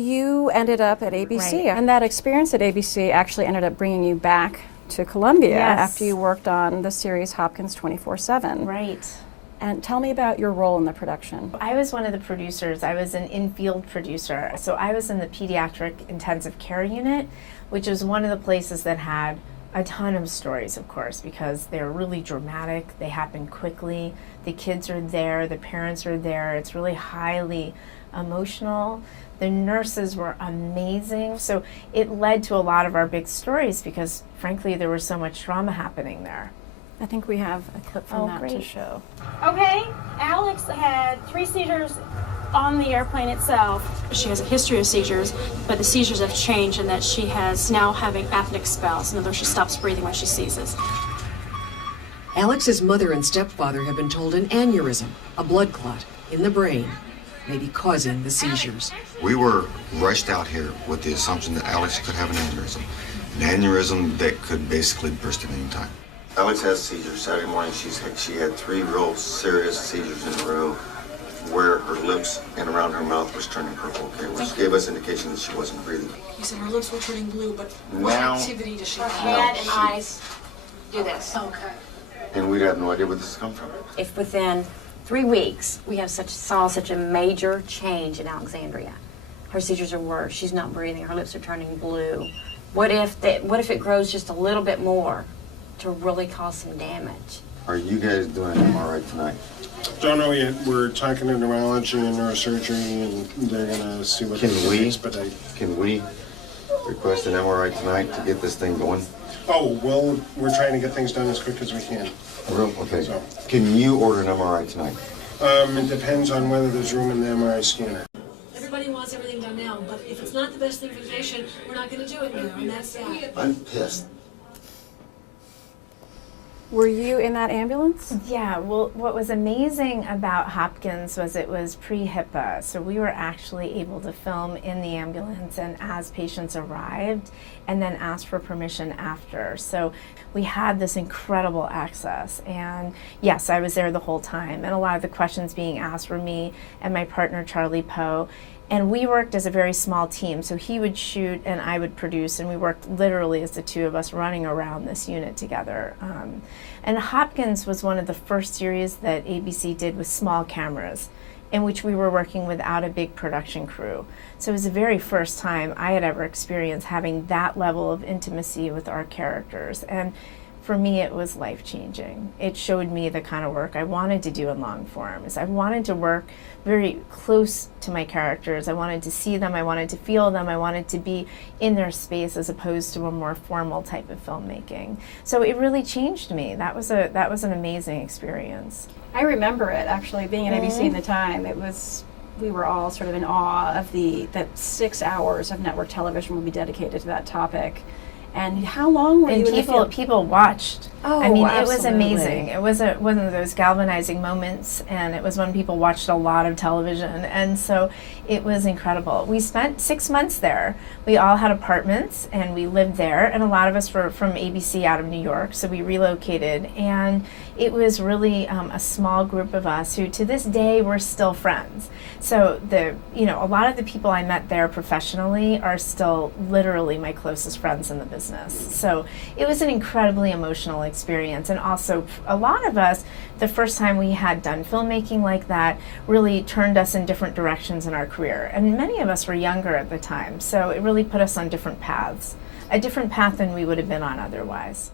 You ended up at ABC, Right. and that experience at ABC actually ended up bringing you back to Columbia after you worked on the series Hopkins 24/7. Right. And tell me about your role in the production. I was one of the producers. I was an in-field producer. So I was in the pediatric intensive care unit, which was one of the places that had a ton of stories, of course, because they're really dramatic. They happen quickly. The kids are there. The parents are there. It's really highly emotional. The nurses were amazing. So it led to a lot of our big stories because, frankly, there was so much trauma happening there. I think we have a clip from that to great. show. Okay, Alex had 3 seizures on the airplane itself. She has a history of seizures, but the seizures have changed in that she has now having apneic spells. In other words, she stops breathing when she seizes. Alex's mother and stepfather have been told an aneurysm, a blood clot, in the brain may be causing the seizures. We were rushed out here with the assumption that Alex could have an aneurysm that could basically burst at any time. Alex has seizures. Saturday morning, she had 3 real serious seizures in a row where her lips and around her mouth was turning purple, okay, which gave us indication that she wasn't breathing. You said her lips were turning blue, but what Now, activity does she Her have? head and eyes do this. Okay. And we'd have no idea where this has come from. If within 3 weeks we saw such a major change in Alexandria, her seizures are worse, she's not breathing, her lips are turning blue. What if it grows just a little bit more to really cause some damage? Are you guys doing an MRI tonight? Don't know yet. We're talking to neurology and neurosurgery, and they're gonna see what they can expedite. Can we request an MRI tonight to get this thing going? Oh, well, we're trying to get things done as quick as we can. Okay. So. Can you order an MRI tonight? It depends on whether there's room in the MRI scanner. Everybody wants everything done now, but if it's not the best thing for the patient, we're not going to do it now, and that's that. I'm pissed. Were you in that ambulance? Yeah, well, what was amazing about Hopkins was it was pre-HIPAA, so we were actually able to film in the ambulance and as patients arrived, and then ask for permission after. So we had this incredible access, and yes, I was there the whole time, and a lot of the questions being asked were me and my partner, Charlie Poe. And we worked as a very small team, so he would shoot and I would produce, and we worked literally as the 2 of us running around this unit together. And Hopkins was one of the first series that ABC did with small cameras, in which we were working without a big production crew. So it was the very first time I had ever experienced having that level of intimacy with our characters. And for me, it was life-changing. It showed me the kind of work I wanted to do in long form. I wanted to work very close to my characters. I wanted to see them, I wanted to feel them, I wanted to be in their space as opposed to a more formal type of filmmaking. So it really changed me. That was an amazing experience. I remember it actually being at ABC in the time. We were all sort of in awe of that 6 hours of network television would be dedicated to that topic. And how long were you in the field? People watched. Oh, I mean, absolutely. it was amazing. It was one of those galvanizing moments, and it was when people watched a lot of television, and so it was incredible. We spent 6 months there. We all had apartments, and we lived there, and a lot of us were from ABC out of New York, so we relocated, and it was really a small group of us who, to this day, we're still friends. So a lot of the people I met there professionally are still literally my closest friends in the business. So it was an incredibly emotional experience, and also a lot of us, the first time we had done filmmaking like that, really turned us in different directions in our career. And many of us were younger at the time, so it really put us on different paths, a different path than we would have been on otherwise.